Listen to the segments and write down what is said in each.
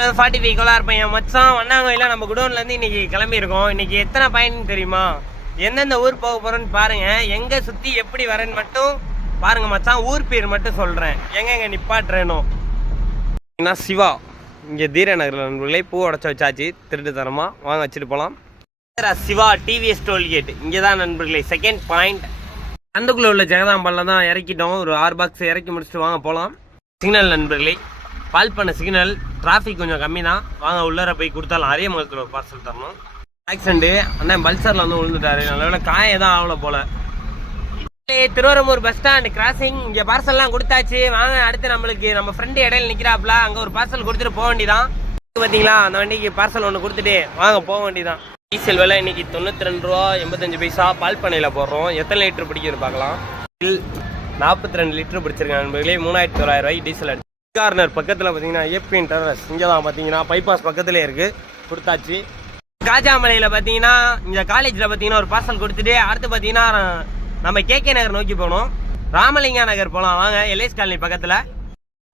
45 Cola இருப்பேன் மச்சான் வண்ணாங்கோயில நம்ம குடோன்லேருந்து இன்னைக்கு கிளம்பியிருக்கோம். இன்னைக்கு எத்தனை பயணம் தெரியுமா? எந்தெந்த ஊர் போக போகிறோன்னு பாருங்க, எங்கே சுற்றி எப்படி வரேன்னு மட்டும் பாருங்க மச்சான். ஊர் பேர் மட்டும் சொல்கிறேன், எங்கே நிப்பாட்டுறேனோ. சிவா இங்கே தீரநகரில் நண்பர்களே பூ உடச்சி வச்சாச்சு திருட்டு தரமாக, வாங்க வச்சுட்டு போகலாம். சிவா டிவிஎஸ் டோல்கேட் இங்கே தான் நண்பர்களே. செகண்ட் பாயிண்ட் சந்துக்குள்ளே உள்ள ஜெகதாம்பாலில் தான் இறக்கிட்டோம். ஒரு 6 பாக்ஸ் இறக்கி முடிச்சுட்டு வாங்க போகலாம். சிக்னல் நண்பர்களே, பால் பண்ண சிக்னல், டிராஃபிக் கொஞ்சம் கம்மி தான். வாங்க உள்ளார போய் கொடுத்தாலும் அரியமங்கலத்தில் ஒரு பார்சல் தரணும். ஆக்சிடென்ட்டு அண்ணன் பல்சரில் வந்து விழுந்துட்டாரு. நல்ல காய தான் ஆகல போல. திருவரம்பூர் பஸ் ஸ்டாண்ட் கிராசிங், இங்கே பார்சல்லாம் கொடுத்தாச்சு. வாங்க அடுத்து நம்மளுக்கு நம்ம ஃப்ரெண்டு இடையில நிற்கிறாப்ல, அங்கே ஒரு பார்சல் கொடுத்துட்டு போக வேண்டியதான். பார்த்தீங்களா அந்த வண்டிக்கு பார்சல் ஒன்று கொடுத்துட்டு வாங்க போக வேண்டியதான். டீசல் விலை இன்னைக்கு 92 ரூபா 85 பைசா. பால் பண்ணையில் போடுறோம். எத்தனை லிட்டர் பிடிக்குன்னு பார்க்கலாம். 42 லிட்டர் பிடிச்சிருக்கேன் நண்பர்களே. 3900 ரூபாய்க்கு டீசல் அடிச்சு. கார்னர் பக்கத்தில் பார்த்தீங்கன்னா ஏபிஎன் டெரஸ் இங்கே தான் பார்த்தீங்கன்னா பைபாஸ் பக்கத்துலேயே இருக்குது, கொடுத்தாச்சு. காஜாமலையில் பார்த்தீங்கன்னா இந்த காலேஜில் பார்த்தீங்கன்னா ஒரு பார்சல் கொடுத்துட்டு அடுத்து பார்த்தீங்கன்னா நம்ம கேகே நகர் நோக்கி போகணும். ராமலிங்கா நகர் போகலாம் வாங்க. எல்ஐஸ் காலனி பக்கத்தில்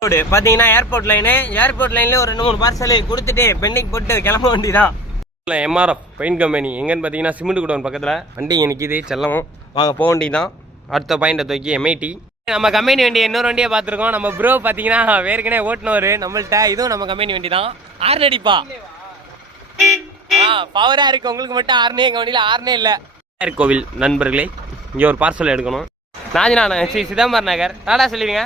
ரோடு பார்த்தீங்கன்னா ஏர்போர்ட் லைன்லேயே ஒரு 2-3 பார்சல் கொடுத்துட்டு பெண்டிங் போட்டு கிளம்ப வேண்டிதான். எம்ஆர்எஃப் பெயிண்ட் கம்பெனி எங்கன்னு பார்த்தீங்கன்னா சிமெண்ட் குடோன் பக்கத்தில் வண்டி நிற்கிது செல்லவும். வாங்க போக வேண்டிதான். அடுத்த பாயிண்டை தூக்கி எம்ஐடி. நம்ம கம்பெனி வண்டி இன்னொரு வண்டியை பார்த்துருக்கோம். நம்ம ப்ரோ பார்த்தீங்கன்னா வேறுக்கனே ஓட்டுனவர் நம்மள்கிட்ட. இதுவும் நம்ம கம்பெனி வண்டி தான். ஆர்ன் அடிப்பா பவராக இருக்குது உங்களுக்கு மட்டும். ஆர்னே எங்கள் வண்டியில் ஆர்னே இல்லை. கோவில் நண்பர்களே, இங்கே ஒரு பார்சல் எடுக்கணும். நாஜினா ஸ்ரீ சிதம்பரம் நகர் டாடா சொல்லுவீங்க.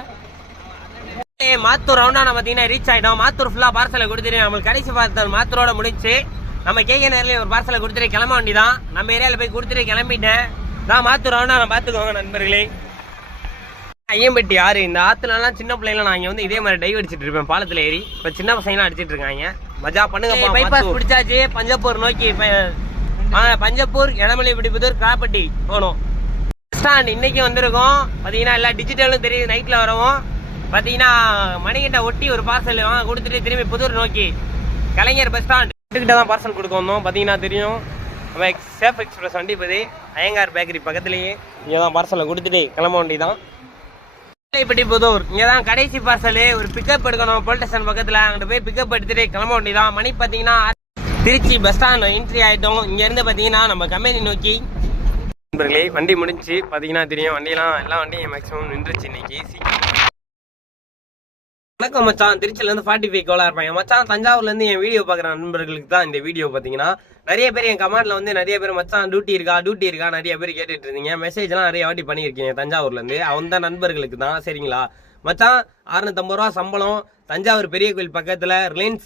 மாத்தூர் ரவுண்டான பார்த்தீங்கன்னா ரீச் ஆகிட்டோம். மாத்தூர் ஃபுல்லாக பார்சலை கொடுத்துட்டு நம்மளுக்கு கடைசி பார்சல் மாத்தூரோட முடிச்சு நம்ம கேகே நகர்லேயே ஒரு பார்சலை கொடுத்துட்டு கிளம்ப வண்டி தான். நம்ம ஏரியாவில் போய் கொடுத்துட்டு கிளம்பிட்டேன். நான் மாத்தூர் ரவுண்டான பார்த்துக்கோங்க நண்பர்களே. ஐயம்பட்டி ஆறு, இந்த ஆற்றுலலாம் சின்ன பிள்ளைங்கள நான் இங்கே வந்து இதே மாதிரி டைவ் அடிச்சுட்டு இருப்பேன் பாலத்தில் ஏறி. இப்போ சின்ன பசங்களாம் அடிச்சிட்டு இருக்காங்க. மஜா பண்ணுங்க. பைபாஸ் பிடிச்சாச்சு. பஞ்சப்பூர் நோக்கி பஞ்சப்பூர் எடமலைப்பட்டிபுதூர் காப்பட்டி போகணும். பஸ் ஸ்டாண்ட் இன்னைக்கு வந்திருக்கோம். பார்த்தீங்கன்னா எல்லா டிஜிட்டலும் தெரியுது. நைட்டில் வரவும் பார்த்தீங்கன்னா மணிகிட்ட ஒட்டி ஒரு பார்சல் வாங்க கொடுத்துட்டு திரும்பி புதூர் நோக்கி கலைஞர் பஸ் ஸ்டாண்ட் கிட்ட தான் பார்சல் கொடுக்க வந்தோம். பார்த்தீங்கன்னா தெரியும் நம்ம சேஃப் எக்ஸ்பிரஸ் வண்டி பதி அயங்கார் பேக்கரி பக்கத்துலேயே. இங்கே தான் பார்சலை கொடுத்துட்டு கிளம்ப வண்டி தான். புதூர் இங்கே தான் கடைசி பார்சல். ஒரு பிக்கப் எடுக்கணும் போலீஸ் ஸ்டேஷன் பக்கத்தில். அங்கிட்ட போய் பிக்கப் எடுத்துட்டு கிளம்ப வேண்டி தான். மணி பார்த்தீங்கன்னா திருச்சி பஸ் ஸ்டாண்ட் என்ட்ரி ஆகிட்டோம். இங்கேருந்து பார்த்தீங்கன்னா நம்ம கம்பெனி நோக்கி நண்பர்களே வண்டி முடிஞ்சு பார்த்தீங்கன்னா தெரியும். வண்டியெல்லாம் எல்லா வண்டியும் மேக்ஸிமம் நின்றுச்சு இன்னைக்கு. வணக்கம் மச்சான், திருச்சியிலேருந்து 45 கோலா இருப்பாங்க மச்சான். தஞ்சாவூர்லேருந்து என் வீடியோ பார்க்குற நண்பர்களுக்கு தான் இந்த வீடியோ பார்த்தீங்கன்னா நிறைய பேர் என் கமெண்ட்ல வந்து நிறைய பேர் மச்சான் டியூட்டி இருக்கா நிறைய பேர் கேட்டுட்டு இருந்தீங்க. மெசேஜ்லாம் நிறைய வாட்டி பண்ணியிருக்கீங்க தஞ்சாவூர்லேருந்து. அந்த நண்பர்களுக்கு தான் சரிங்களா மச்சான். 650 ரூபா சம்பளம். தஞ்சாவூர் பெரிய கோயில் பக்கத்தில் ரிலையன்ஸ்